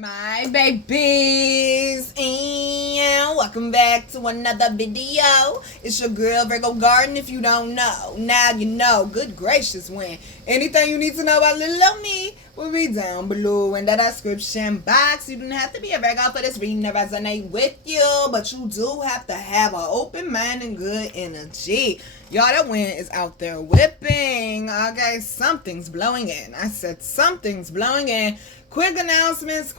My babies, and welcome back to another video. It's your girl Virgo Garden. If you don't know, now you know. Good gracious, when anything you need to know about little old me will be down below in the description box. You don't have to be a Virgo for this reading to resonate with you, but you do have to have an open mind and good energy. Y'all, that wind is out there whipping. Okay, something's blowing in. I said something's blowing in. Quick announcements.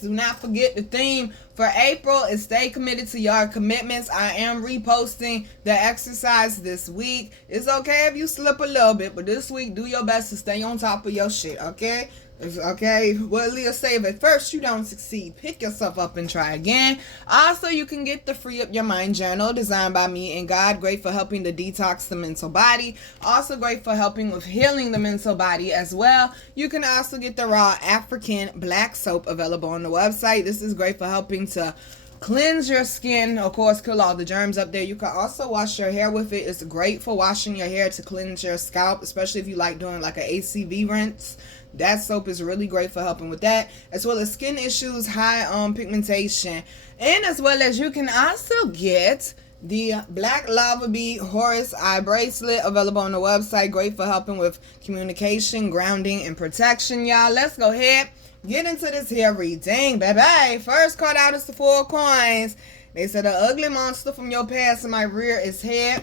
Do not forget the theme for April is stay committed to your commitments. I am reposting the exercise this week. It's okay if you slip a little bit, but this week do your best to stay on top of your shit, okay? Okay, what Leah say, if at first you don't succeed, pick yourself up and try again. Also, you can get the Free Up Your Mind journal designed by me and God. Great for helping to detox the mental body. Also great for helping with healing the mental body as well. You can also get the raw African black soap available on the website. This is great for helping to cleanse your skin, of course, kill all the germs up there. You can also wash your hair with it. It's great for washing your hair to cleanse your scalp, especially if you like doing like an ACV rinse. That soap is really great for helping with that, as well as skin issues, high pigmentation, and as well as you can also get the Black Lava Bead Horus Eye Bracelet available on the website. Great for helping with communication, grounding, and protection, y'all. Let's go ahead, get into this here reading, baby. First card out is the Four of Coins. They said the ugly monster from your past in my rear is head.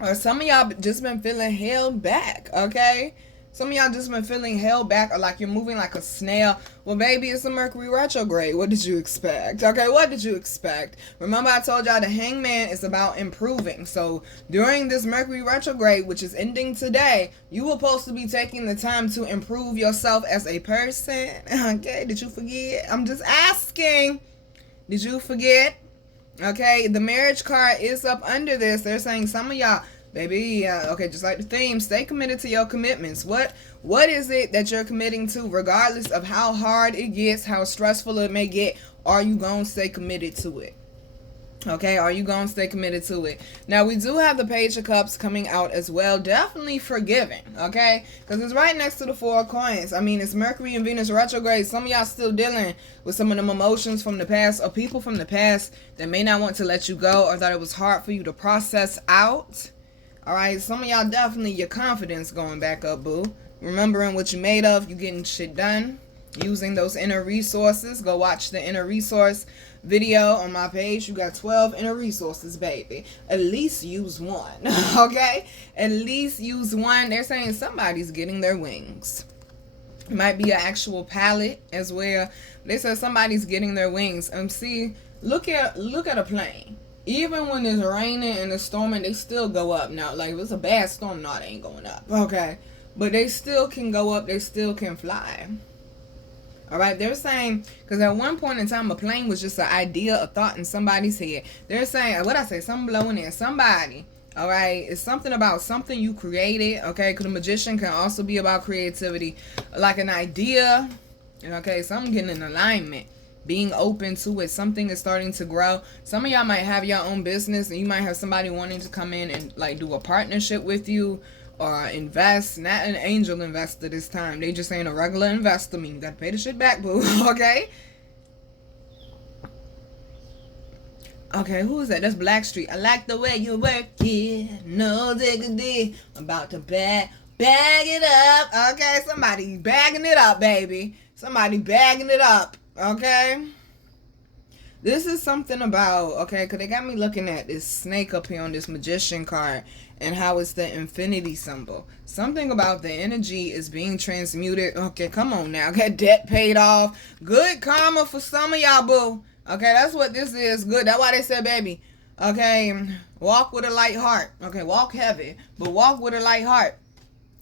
Or some of y'all just been feeling held back, okay? Some of y'all just been feeling held back or like you're moving like a snail. Well, baby, it's a Mercury retrograde. What did you expect? Okay, what did you expect? Remember I told y'all the Hangman is about improving. So during this Mercury retrograde, which is ending today, you were supposed to be taking the time to improve yourself as a person. Okay, did you forget? I'm just asking. Did you forget? Okay, the marriage card is up under this. They're saying some of y'all, baby, okay, just like the theme, stay committed to your commitments. What is it that you're committing to, regardless of how hard it gets, how stressful it may get? Are you going to stay committed to it? Okay, are you going to stay committed to it? Now, we do have the Page of Cups coming out as well. Definitely forgiving, okay? Because it's right next to the Four of Coins. I mean, it's Mercury and Venus retrograde. Some of y'all still dealing with some of them emotions from the past, or people from the past that may not want to let you go, or that it was hard for you to process out. All right, some of y'all definitely your confidence going back up, boo. Remembering what you made of, you getting shit done, using those inner resources. Go watch the inner resource video on my page. You got 12 inner resources, baby. At least use one, okay? At least use one. They're saying somebody's getting their wings. It might be an actual palette as well. They said somebody's getting their wings. See, look at a plane. Even when it's raining and it's storming, they still go up. Now, like, if it's a bad storm, no, they ain't going up. Okay. But they still can go up. They still can fly. All right. They're saying, because at one point in time, a plane was just an idea, a thought in somebody's head. They're saying, what I say, something blowing in. Somebody, all right, it's something about something you created, okay? Because the magician can also be about creativity. Like an idea, okay? Something getting in alignment. Being open to it. Something is starting to grow. Some of y'all might have your own business and you might have somebody wanting to come in and like do a partnership with you or invest. Not an angel investor this time. They just ain't a regular investor. I mean, you got to pay the shit back, boo. Okay? Okay, who is that? That's Blackstreet. I like the way you work it. No diggity. I'm about to bag it up. Okay, somebody bagging it up, baby. Somebody bagging it up. Okay, this is something about, okay, because they got me looking at this snake up here on this magician card and how it's the infinity symbol. Something about the energy is being transmuted. Okay, come on now. Get debt paid off. Good karma for some of y'all, boo. Okay, that's what this is. Good. That's why they said, baby, okay, walk with a light heart. Okay, walk heavy, but walk with a light heart.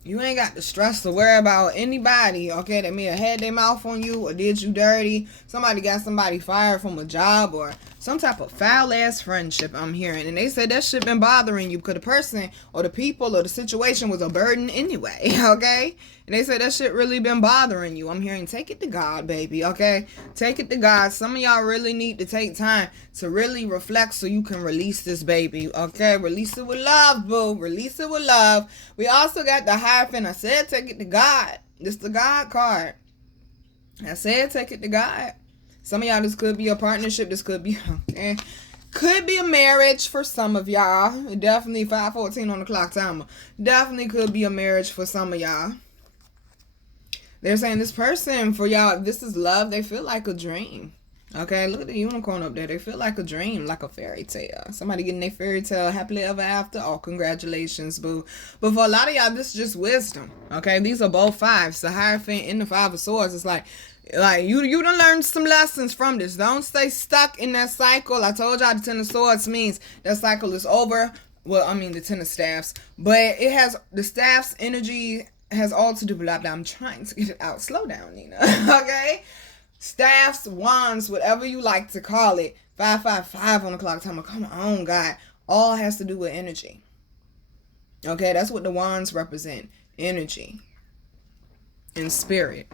You ain't got the stress to worry about anybody, okay, that may have had their mouth on you or did you dirty. Somebody got somebody fired from a job or some type of foul-ass friendship I'm hearing. And they said that shit been bothering you because the person or the people or the situation was a burden anyway, okay? And they said that shit really been bothering you. I'm hearing take it to God, baby, okay? Take it to God. Some of y'all really need to take time to really reflect so you can release this baby, okay? Release it with love, boo. Release it with love. We also got the Hierophant. I said take it to God. This the God card. I said take it to God. Some of y'all, this could be a partnership. This could be, okay, could be a marriage for some of y'all. Definitely 5:14 on the clock timer. Definitely could be a marriage for some of y'all. They're saying this person, for y'all, this is love. They feel like a dream. Okay, look at the unicorn up there. They feel like a dream, like a fairy tale. Somebody getting their fairy tale happily ever after. Oh, congratulations, boo. But for a lot of y'all, this is just wisdom. Okay, these are both fives. The Hierophant and the Five of Swords. It's like you done learned some lessons from this. Don't stay stuck in that cycle. I told y'all the Ten of Swords means that cycle is over. Well, I mean the Ten of Staffs. But it has, the staff's energy has all to do with blah, blah. I'm trying to get it out. Slow down, Nina. Okay? Staffs, wands, whatever you like to call it. 555 on the clock timer. Come on, God. All has to do with energy. Okay? That's what the wands represent. Energy. And spirit.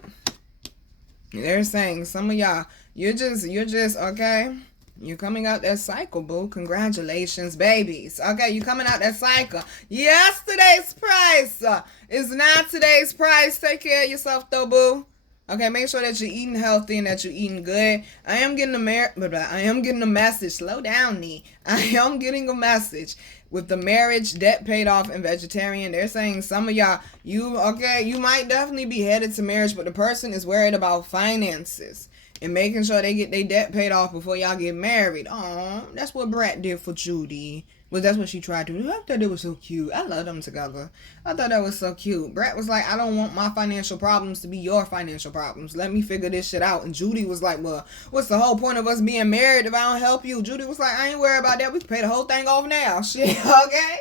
They're saying some of y'all, you're just, okay? You're coming out that cycle, boo. Congratulations, babies. Okay, you're coming out that cycle. Yesterday's price is not today's price. Take care of yourself, though, boo. Okay, make sure that you're eating healthy and that you're eating good. I am getting a message. Slow down, Nee. I am getting a message with the marriage, debt paid off, and vegetarian. They're saying some of y'all, you might definitely be headed to marriage, but the person is worried about finances and making sure they get their debt paid off before y'all get married. Oh, that's what Brat did for Judy. Well, that's what she tried to do. I thought it was so cute. I love them together. I thought that was so cute. Brat was like, I don't want my financial problems to be your financial problems. Let me figure this shit out. And Judy was like, well, what's the whole point of us being married if I don't help you? Judy was like, I ain't worried about that. We can pay the whole thing off now. Shit, okay?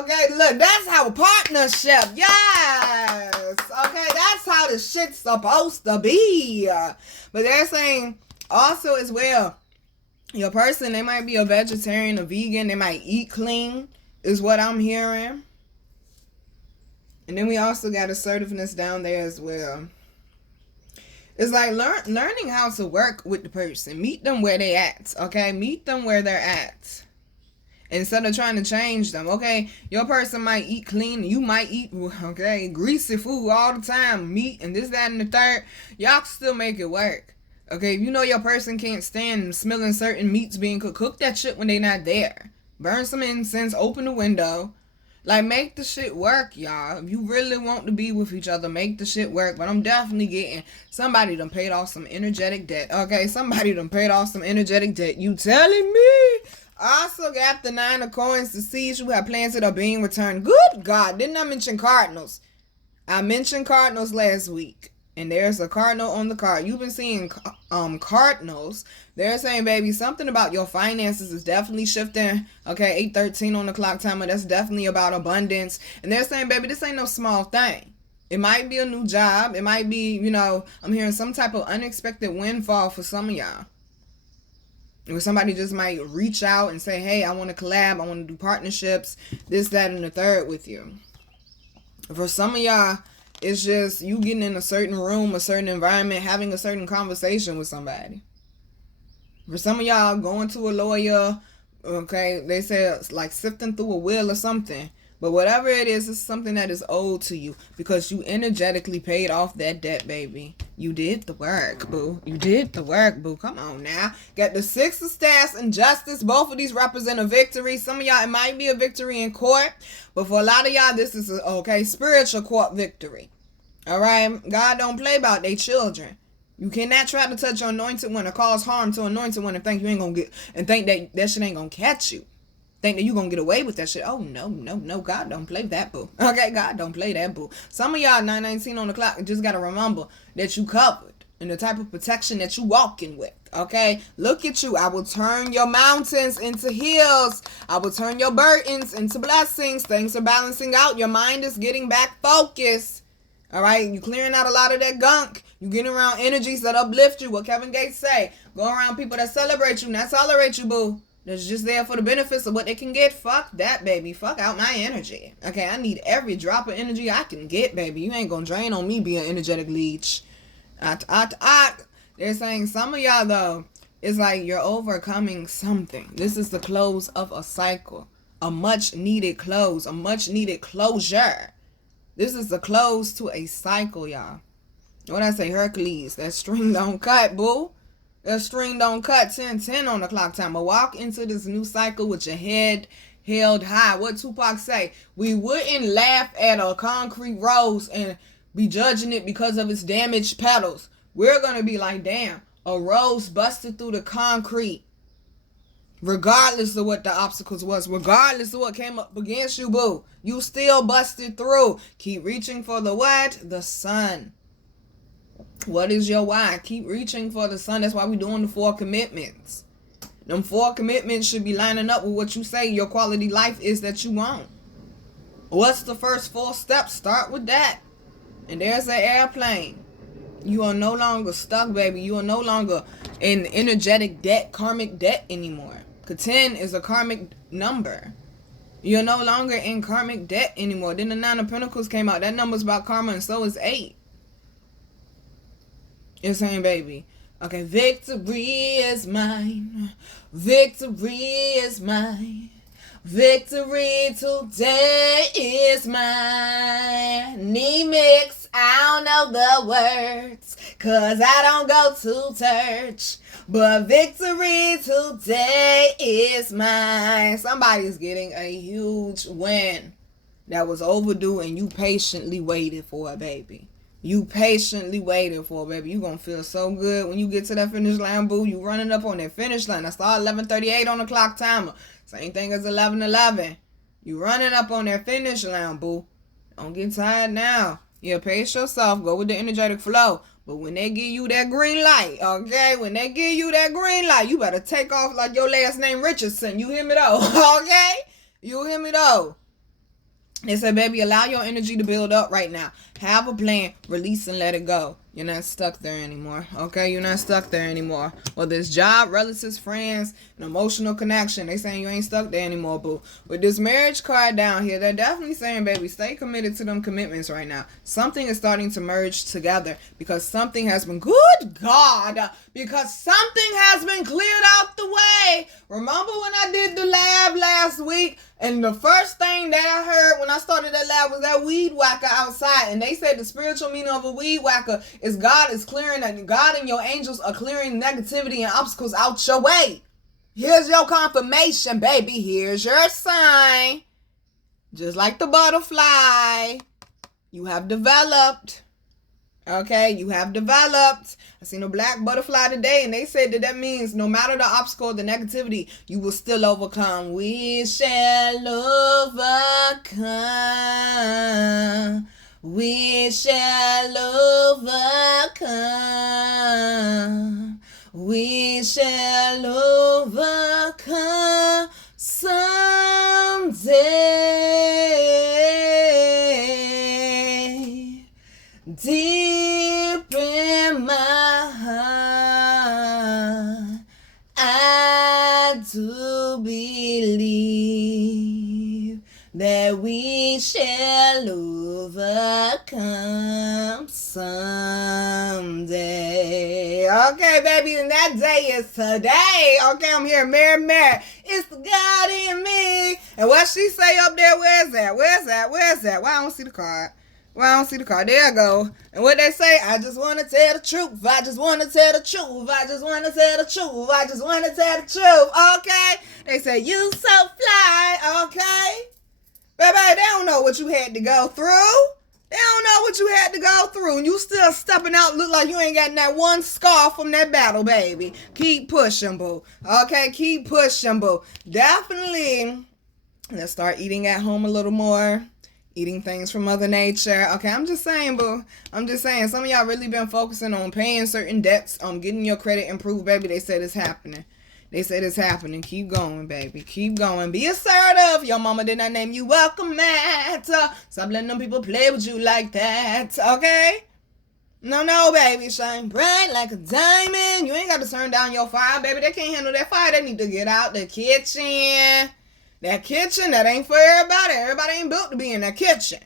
Okay, look, that's how a partnership, yes. Okay, that's how the shit's supposed to be. But they're saying also as well, your person, they might be a vegetarian, a vegan, they might eat clean, is what I'm hearing. And then we also got assertiveness down there as well. It's like learning how to work with the person. Meet them where they at, okay? Meet them where they're at. Instead of trying to change them, okay? Your person might eat clean. You might eat, okay, greasy food all the time. Meat and this, that, and the third. Y'all can still make it work. Okay, if you know your person can't stand smelling certain meats being cooked, cook that shit when they not there. Burn some incense, open the window. Like, make the shit work, y'all. If you really want to be with each other, make the shit work. But I'm definitely getting, somebody done paid off some energetic debt. Okay, somebody done paid off some energetic debt. You telling me? Also got the 9 of coins, the seeds you have planted are being returned. Good God, didn't I mention cardinals? I mentioned cardinals last week. And there's a cardinal on the card. You've been seeing cardinals. They're saying, baby, something about your finances is definitely shifting. Okay, 8:13 on the clock timer. That's definitely about abundance. And they're saying, baby, this ain't no small thing. It might be a new job. It might be, I'm hearing some type of unexpected windfall for some of y'all. Or somebody just might reach out and say, hey, I want to collab. I want to do partnerships. This, that, and the third with you. For some of y'all, it's just you getting in a certain room, a certain environment, having a certain conversation with somebody. For some of y'all, going to a lawyer, okay, they say it's like sifting through a will or something. But whatever it is, it's something that is owed to you because you energetically paid off that debt, baby. You did the work, boo. You did the work, boo. Come on now. Got the 6 of Staffs and Justice. Both of these represent a victory. Some of y'all, it might be a victory in court. But for a lot of y'all, this is a, spiritual court victory. All right? God don't play about their children. You cannot try to touch your anointed one or cause harm to anointed one and think you ain't gonna get, and think that shit ain't gonna catch you. Think that you gonna get away with that shit. Oh, no. God don't play that, boo. Okay, God don't play that, boo. Some of y'all, 9:19 on the clock, just gotta remember that you covered and the type of protection that you walking with. Okay, look at you. I will turn your mountains into hills. I will turn your burdens into blessings. Things are balancing out. Your mind is getting back focused. All right, you clearing out a lot of that gunk. You getting around energies that uplift you. What Kevin Gates say. Go around people that celebrate you, not tolerate you, boo. That's just there for the benefits of what they can get. Fuck that, baby. Fuck out my energy. Okay, I need every drop of energy I can get, baby. You ain't gonna drain on me being energetic leech. They're saying some of y'all, though, it's like you're overcoming something. This is the close of a cycle. A much-needed close. A much-needed closure. This is the close to a cycle, y'all. What I say, Hercules, that string don't cut, boo. That string don't cut. 10:10 on the clock time. But walk into this new cycle with your head held high. What Tupac say? We wouldn't laugh at a concrete rose and be judging it because of its damaged petals. We're going to be like, damn, a rose busted through the concrete. Regardless of what the obstacles was, regardless of what came up against you, boo, you still busted through. Keep reaching for the what? The sun. What is your why? Keep reaching for the sun. That's why we're doing the 4 commitments. Them 4 commitments should be lining up with what you say your quality life is that you want. What's the first 4 steps? Start with that. And there's an airplane. You are no longer stuck, baby. You are no longer in energetic debt, karmic debt anymore. 10 is a karmic number. You're no longer in karmic debt anymore. Then the 9 of Pentacles came out. That number's about karma, and so is 8. You're saying, baby, okay, victory is mine. Victory is mine. Victory today is mine. Mix, I don't know the words, 'cause I don't go to church. But victory today is mine. Somebody's getting a huge win that was overdue and you patiently waited for it, baby. You patiently waited for it, baby. You gonna feel so good when you get to that finish line, boo. You running up on that finish line. I saw 11:38 on the clock timer. Same thing as 11:11. You running up on that finish line, boo. Don't get tired now. Yeah, pace yourself. Go with the energetic flow. But when they give you that green light, okay? When they give you that green light, you better take off like your last name Richardson. You hear me though, okay? You hear me though? They said, baby, allow your energy to build up right now. Have a plan. Release and let it go. You're not stuck there anymore. Okay? You're not stuck there anymore. Whether it's job, relatives, friends, an emotional connection. They saying you ain't stuck there anymore, boo. With this marriage card down here, they're definitely saying, baby, stay committed to them commitments right now. Something is starting to merge together because something has been, good God, because something has been cleared out the way. Remember when I did the lab last week? And the first thing that I heard when I started that lab was that weed whacker outside. And they said the spiritual meaning of a weed whacker is God is clearing, and God and your angels are clearing negativity and obstacles out your way. Here's your confirmation, baby. Here's your sign. Just like the butterfly, you have developed. Okay, you have developed. I seen a black butterfly today, and they said that means no matter the obstacle, the negativity, you will still overcome. We shall overcome. We shall overcome. We shall overcome someday. Deep in my heart, I do believe that we shall overcome someday. Okay, baby, and that day is today. Okay, I'm here, Mary. It's the God in me. And what she say up there, where's that? Why I don't see the card? There I go. And what they say, I just want to tell the truth. I just want to tell the truth. Okay? They say, you so fly. Okay? Baby, they don't know what you had to go through. And you still stepping out, look like you ain't got that one scar from that battle, baby. Keep pushing, boo. Okay? Keep pushing, boo. Definitely, let's start eating at home a little more. Eating things from Mother Nature. Okay, I'm just saying, boo. Some of y'all really been focusing on paying certain debts, getting your credit improved, baby. They said it's happening. Keep going, baby. Keep going. Be assertive. Your mama did not name you welcome mat. Stop letting them people play with you like that. Okay? No, baby. Shine bright like a diamond. You ain't got to turn down your fire, baby. They can't handle that fire. They need to get out the kitchen. That kitchen, that ain't for everybody. Everybody ain't built to be in that kitchen.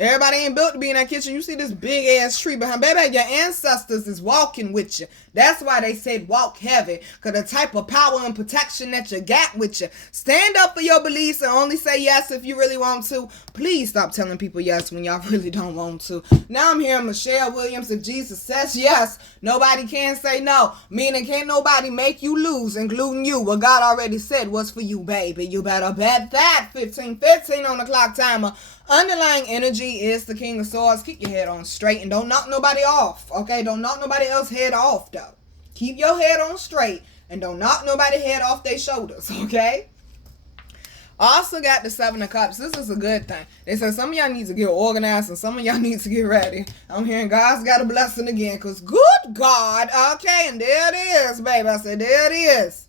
Everybody ain't built to be in that kitchen. You see this big ass tree behind. Baby, your ancestors is walking with you. That's why they said walk heavy. Because the type of power and protection that you got with you. Stand up for your beliefs and only say yes if you really want to. Please stop telling people yes when y'all really don't want to. Now I'm hearing Michelle Williams. If Jesus says yes, nobody can say no. Meaning can't nobody make you lose, including you. What God already said was for you, baby. You better bet that. 15:15 on the clock timer. Underlying energy is the King of Swords. Keep your head on straight and don't knock nobody off. Okay? Don't knock nobody else's head off, though. Keep your head on straight and don't knock nobody's head off their shoulders. Okay? Also got the Seven of Cups. This is a good thing. They said some of y'all need to get organized and some of y'all need to get ready. I'm hearing God's got a blessing again. Because good God. Okay? And there it is, baby. I said, there it is.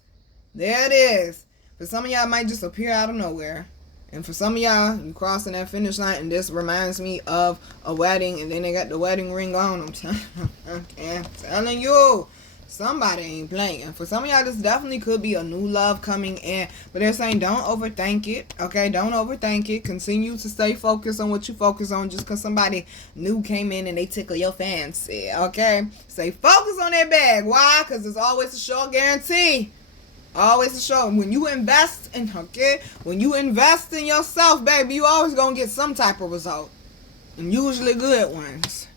There it is. For some of y'all, it might just appear out of nowhere. And for some of y'all, you crossing that finish line, and this reminds me of a wedding, and then they got the wedding ring on. I'm telling you, somebody ain't playing. For some of y'all, this definitely could be a new love coming in, but they're saying don't overthink it, okay? Don't overthink it. Continue to stay focused on what you focus on just because somebody new came in and they tickle your fancy, okay? Stay focused on that bag. Why? Because it's always a sure guarantee. Always a show. When you invest in, when you invest in yourself, baby, you always gonna get some type of result. And usually good ones.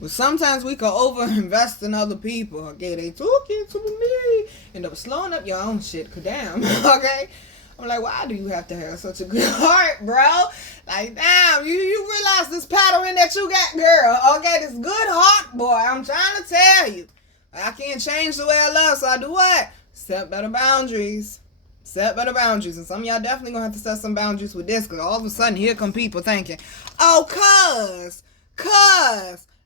But sometimes we can over-invest in other people, okay? They took it to me. End up slowing up your own shit, cause damn, okay? I'm like, why do you have to have such a good heart, bro? Like, damn, you realize this pattern that you got, girl, okay? This good heart, boy, I'm trying to tell you. I can't change the way I love, so I do what? Set better boundaries. Set better boundaries. And some of y'all definitely gonna have to set some boundaries with this. Because all of a sudden, here come people thinking, oh, cuz,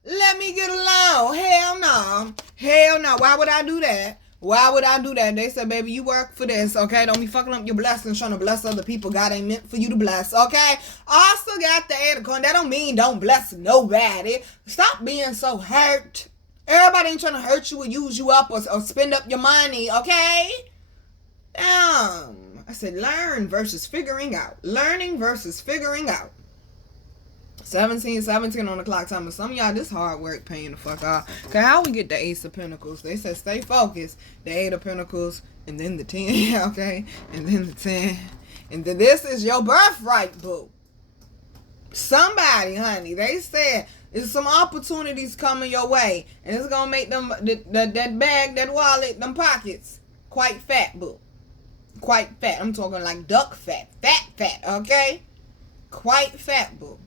let me get along. Hell no. Hell no. Why would I do that? Why would I do that? They said, baby, you work for this, okay? Don't be fucking up your blessings trying to bless other people God ain't meant for you to bless, okay? Also got the head of corn. That don't mean don't bless nobody. Stop being so hurt. Everybody ain't trying to hurt you or use you up or spend up your money, okay? I said learn versus figuring out. Learning versus figuring out. 17 on the clock time. Some of y'all, this hard work paying the fuck off. Because how we get the Ace of Pentacles? They said stay focused. The 8 of Pentacles and then the 10, okay? And then the 10. And then this is your birthright, boo. Somebody, honey, they said there's some opportunities coming your way, and it's gonna make them that bag, that wallet, them pockets quite fat, boo. Quite fat. I'm talking like duck fat, fat, okay? Quite fat, boo.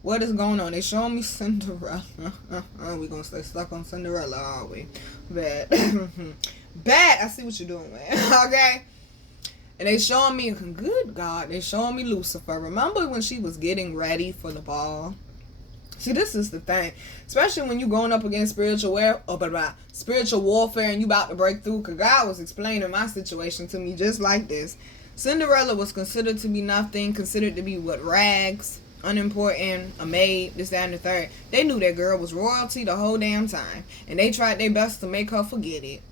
What is going on? They showing me Cinderella. We gonna stay stuck on Cinderella, are we? Bad. Bad. I see what you're doing, man. Okay. And they showing me, good God, they showing me Lucifer. Remember when she was getting ready for the ball? See, this is the thing. Especially when you going up against spiritual warfare and you about to break through. Because God was explaining my situation to me just like this. Cinderella was considered to be nothing. Considered to be what? Rags. Unimportant. A maid. This, that, and the third. They knew that girl was royalty the whole damn time. And they tried their best to make her forget it.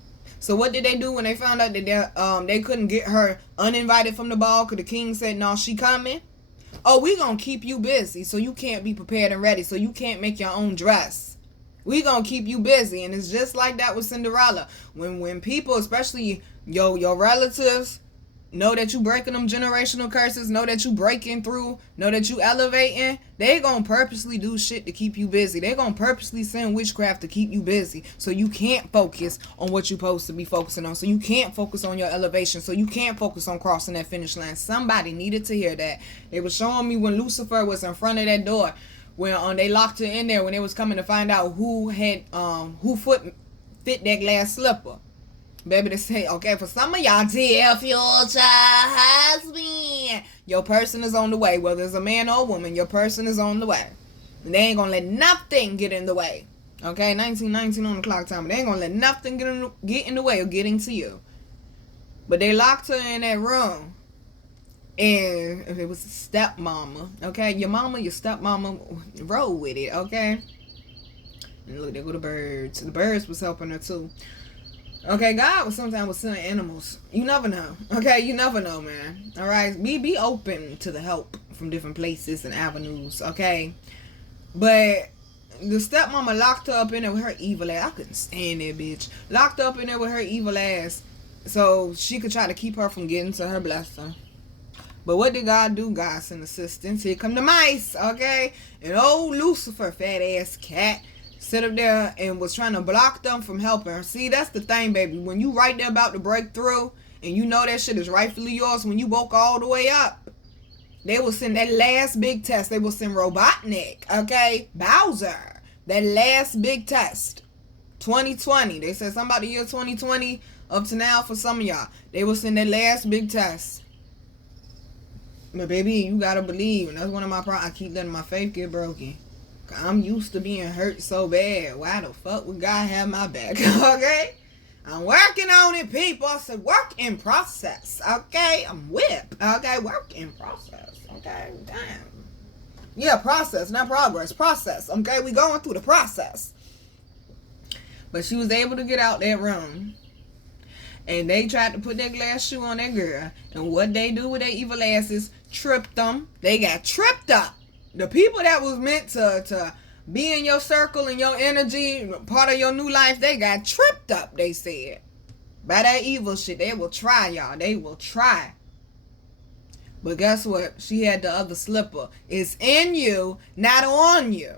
So what did they do when they found out that they couldn't get her uninvited from the ball because the king said, no, she coming? Oh, we gonna keep you busy so you can't be prepared and ready, so you can't make your own dress. We gonna keep you busy. And it's just like that with Cinderella. When people, especially your relatives, know that you breaking them generational curses, know that you breaking through, know that you elevating, they gonna purposely do shit to keep you busy. They gonna purposely send witchcraft to keep you busy so you can't focus on what you're supposed to be focusing on, so you can't focus on your elevation, so you can't focus on crossing that finish line. Somebody needed to hear that. They were showing me when Lucifer was in front of that door, when they locked her in there, when they was coming to find out who foot fit that glass slipper. Baby, to say, okay, for some of y'all, dear future husband, your person is on the way. Whether it's a man or a woman, your person is on the way. And they ain't gonna let nothing get in the way. Okay, 1919 on the clock time. They ain't gonna let nothing get in the way of getting to you. But they locked her in that room. And if it was a stepmama, okay, your mama, your stepmama, roll with it, okay? And look, there go the birds. The birds was helping her too. Okay, God was sometimes sending animals. You never know. Okay, you never know, man. All right, be open to the help from different places and avenues, okay? But the stepmama locked her up in there with her evil ass. I couldn't stand that bitch. Locked up in there with her evil ass so she could try to keep her from getting to her blessing. But what did God do? God sent assistance. Here come the mice, okay? And old Lucifer, fat ass cat, sit up there and was trying to block them from helping her. See, that's the thing, baby. When you right there about to break through and you know that shit is rightfully yours, when you woke all the way up, they will send that last big test. They will send Robotnik, okay? Bowser, that last big test. 2020. They said something about the year 2020 up to now for some of y'all. They will send that last big test. But baby, you gotta believe. And that's one of my problems. I keep letting my faith get broken. I'm used to being hurt so bad. Why the fuck would God have my back? Okay? I'm working on it, people. I said work in process. Okay? I'm whip. Okay? Work in process. Okay? Damn. Yeah, process, not progress. Process. Okay? We going through the process. But she was able to get out that room. And they tried to put that glass shoe on that girl. And what they do with their evil asses, tripped them. They got tripped up. The people that was meant to be in your circle and your energy, part of your new life, they got tripped up, they said. By that evil shit. They will try, y'all. They will try. But guess what? She had the other slipper. It's in you, not on you.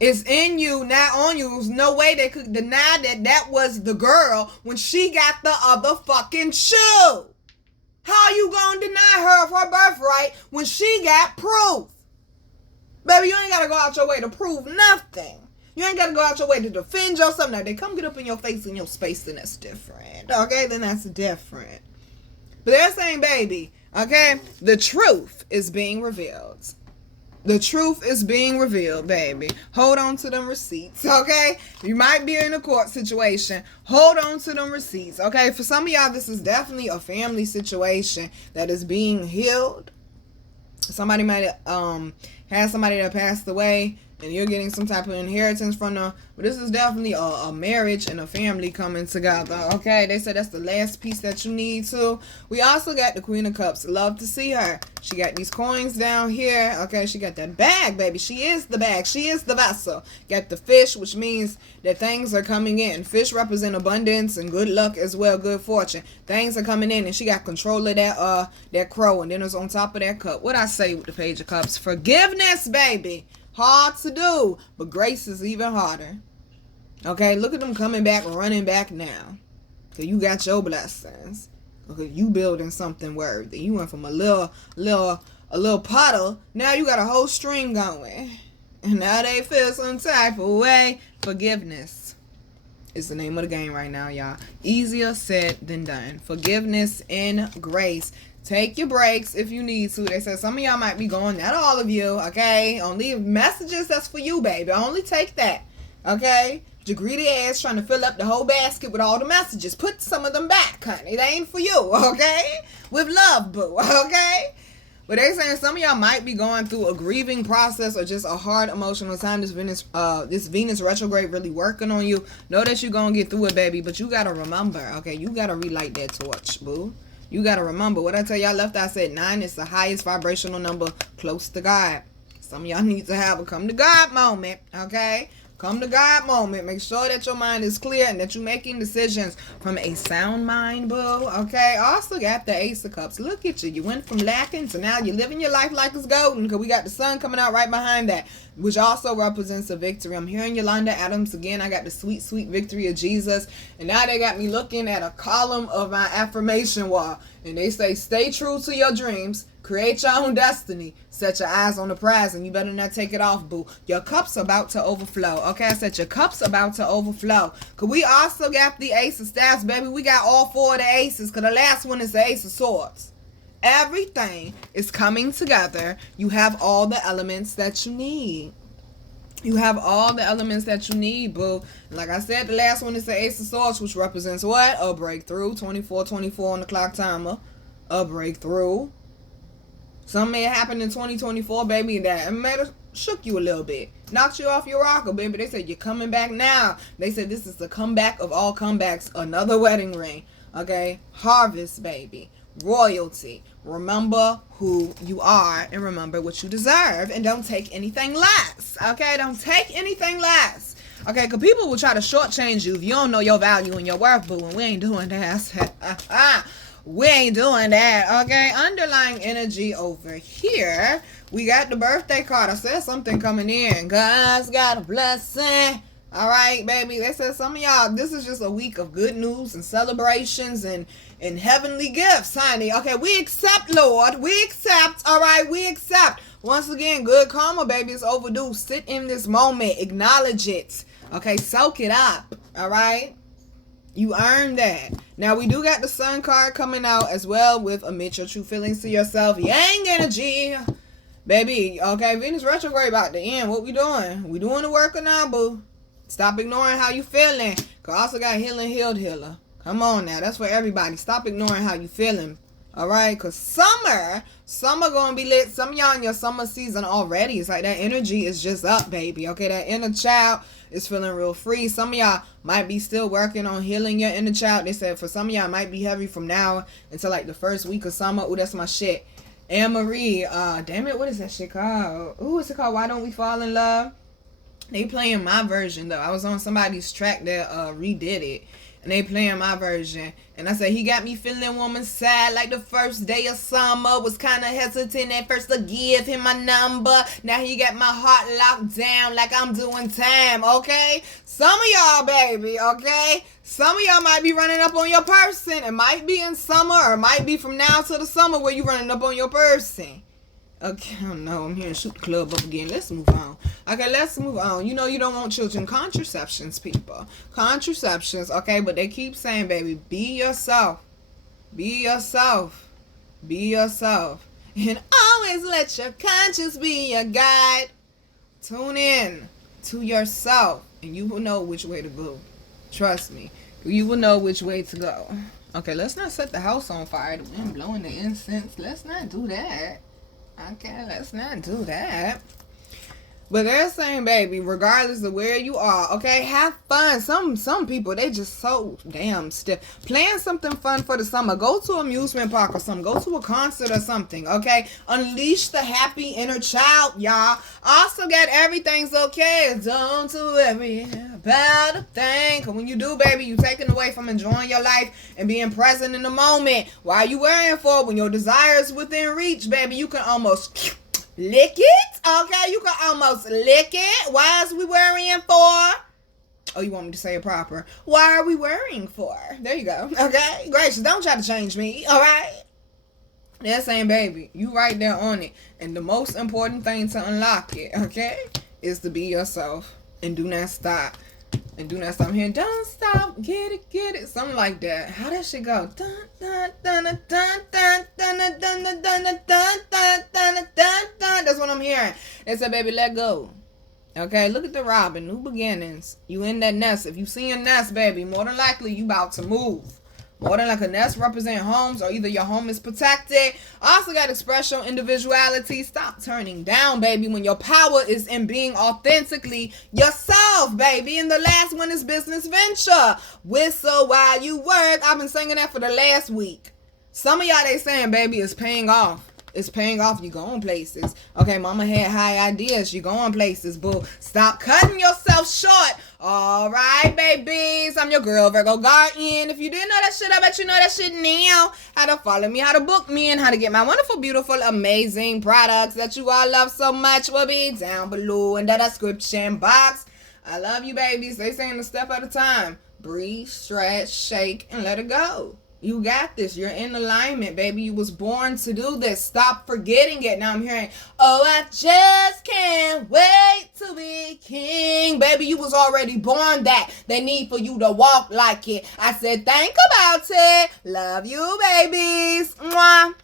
It's in you, not on you. There's no way they could deny that was the girl when she got the other fucking shoe. How you gonna deny her of her birthright when she got proof? Baby, you ain't gotta go out your way to prove nothing. You ain't gotta go out your way to defend yourself. Now, they come get up in your face in your space, then that's different. Okay, then that's different. But they're saying, baby, okay, the truth is being revealed. The truth is being revealed, baby. Hold on to them receipts, okay? You might be in a court situation. Hold on to them receipts, okay? For some of y'all, this is definitely a family situation that is being healed. Somebody might have somebody that passed away, and you're getting some type of inheritance from them. But this is definitely a marriage and a family coming together, okay? They said that's the last piece that you need to. We also got the Queen of Cups. Love to see her. She got these coins down here, okay? She got that bag, baby. She is the bag. She is the vessel. Got the fish, which means that things are coming in. Fish represent abundance and good luck as well, good fortune. Things are coming in, and she got control of that crow, and then it's on top of that cup. What I say with the Page of Cups? Forgiveness, baby. Hard to do, but grace is even harder. Okay, look at them coming back, running back now. Because you got your blessings. Because you building something worthy. You went from a little puddle, now you got a whole stream going. And now they feel some type of way. Forgiveness is the name of the game right now, y'all. Easier said than done. Forgiveness and grace. Take your breaks if you need to. They said some of y'all might be going, not all of you, okay? Only messages that's for you, baby. Only take that, okay? Your greedy ass trying to fill up the whole basket with all the messages. Put some of them back, honey. They ain't for you, okay? With love, boo, okay? But they saying some of y'all might be going through a grieving process or just a hard emotional time. This Venus retrograde really working on you. Know that you're going to get through it, baby. But you got to remember, okay? You got to relight that torch, boo. You got to remember, what I tell y'all left, I said 9 is the highest vibrational number close to God. Some of y'all need to have a come to God moment, okay? Come to God moment. Make sure that your mind is clear and that you're making decisions from a sound mind, boo, okay? Also got the Ace of Cups. Look at you. You went from lacking to now you're living your life like it's golden, because we got the sun coming out right behind that, which also represents a victory. I'm hearing Yolanda Adams again. I got the sweet, sweet victory of Jesus. And now they got me looking at a column of my affirmation wall. And they say, stay true to your dreams. Create your own destiny. Set your eyes on the prize, and you better not take it off, boo. Your cup's about to overflow. Okay, I said your cup's about to overflow. Because we also got the Ace of Staffs, baby. We got all 4 of the aces, because the last one is the Ace of Swords. Everything is coming together. You have all the elements that you need. You have all the elements that you need, boo. Like I said, the last one is the Ace of Swords, which represents what? A breakthrough. 24/24 on the clock timer. A breakthrough. Something may have happened in 2024, baby, that it may have shook you a little bit. Knocked you off your rocker, baby. They said, you're coming back now. They said, this is the comeback of all comebacks. Another wedding ring. Okay? Harvest, baby. Royalty. Remember who you are and remember what you deserve, and don't take anything less. Okay, don't take anything less. Okay, because people will try to shortchange you if you don't know your value and your worth, boo, and we ain't doing that. We ain't doing that. Okay, underlying energy over here. We got the birthday card. I said something coming in. God's got a blessing. All right, baby. They said some of y'all, this is just a week of good news and celebrations and heavenly gifts, honey. Okay, we accept, Lord. We accept. All right, we accept. Once again, good karma, baby. It's overdue. Sit in this moment. Acknowledge it. Okay, soak it up. All right? You earned that. Now, we do got the Sun card coming out as well with admit your true feelings to yourself. Yang energy. Baby, okay, Venus retrograde about to end. What we doing? We doing the work or not, boo? Stop ignoring how you feeling. Cause I also got healing, healed, healer. Come on now. That's for everybody. Stop ignoring how you feeling. All right? Because summer going to be lit. Some of y'all in your summer season already. It's like that energy is just up, baby. Okay? That inner child is feeling real free. Some of y'all might be still working on healing your inner child. They said for some of y'all it might be heavy from now until like the first week of summer. Ooh, that's my shit. Anne Marie. Damn it. What is that shit called? Ooh, what's it called? Why Don't We Fall in Love? They playing my version though. I was on somebody's track that redid it. And they playing my version. And I said, he got me feeling woman sad like the first day of summer. Was kind of hesitant at first to give him my number. Now he got my heart locked down like I'm doing time, okay? Some of y'all, baby, okay? Some of y'all might be running up on your person. It might be in summer or it might be from now to the summer where you running up on your person. Okay, I don't know. I'm here to shoot the club up again. Let's move on. Okay, let's move on. You know you don't want children. Contraceptions, people. Contraceptions, okay? But they keep saying, baby, be yourself. Be yourself. Be yourself. And always let your conscience be your guide. Tune in to yourself. And you will know which way to go. Trust me. You will know which way to go. Okay, let's not set the house on fire. The wind blowing the incense. Let's not do that. Okay, let's not do that. But they're saying, baby, regardless of where you are, okay, have fun. Some people, they just so damn stiff. Plan something fun for the summer. Go to an amusement park or something. Go to a concert or something, okay? Unleash the happy inner child, y'all. Also got everything's okay. Don't worry about a thing. Because when you do, baby, you taking away from enjoying your life and being present in the moment. Why are you worrying for? When your desire is within reach, baby, you can almost lick it, okay? You can almost lick it. Why is we worrying for? Oh, you want me to say it proper? Why are we worrying for? There you go, okay? Gracious, don't try to change me, all right? They're saying, baby, you right there on it. And the most important thing to unlock it, okay, is to be yourself. And do not stop. And do not stop. I'm hearing, don't stop, get it, something like that. How that shit go? Dun, dun, dun, dun, dun, dun, dun, dun, dun, dun, dun, dun, dun, dun, dun. That's what I'm hearing. They said, baby, let go. Okay, look at the robin, new beginnings. You in that nest. If you see a nest, baby, more than likely you about to move. More than like a nest represent homes, or either your home is protected. Also got express your individuality. Stop turning down, baby, when your power is in being authentically yourself, baby. And the last one is business venture. Whistle while you work. I've been singing that for the last week. Some of y'all, they saying, baby, it's paying off. It's paying off. You going places. Okay, mama had high ideas. You going places, boo. Stop cutting yourself short. All right, babies. I'm your girl, Virgo Garden. If you didn't know that shit, I bet you know that shit now. How to follow me, how to book me, and how to get my wonderful, beautiful, amazing products that you all love so much will be down below in the description box. I love you, babies. They saying a step at a time. Breathe, stretch, shake, and let it go. You got this. You're in alignment, baby. You was born to do this. Stop forgetting it. Now I'm hearing, oh, I just can't wait to be king. Baby, you was already born that. They need for you to walk like it. I said, think about it. Love you, babies. Mwah.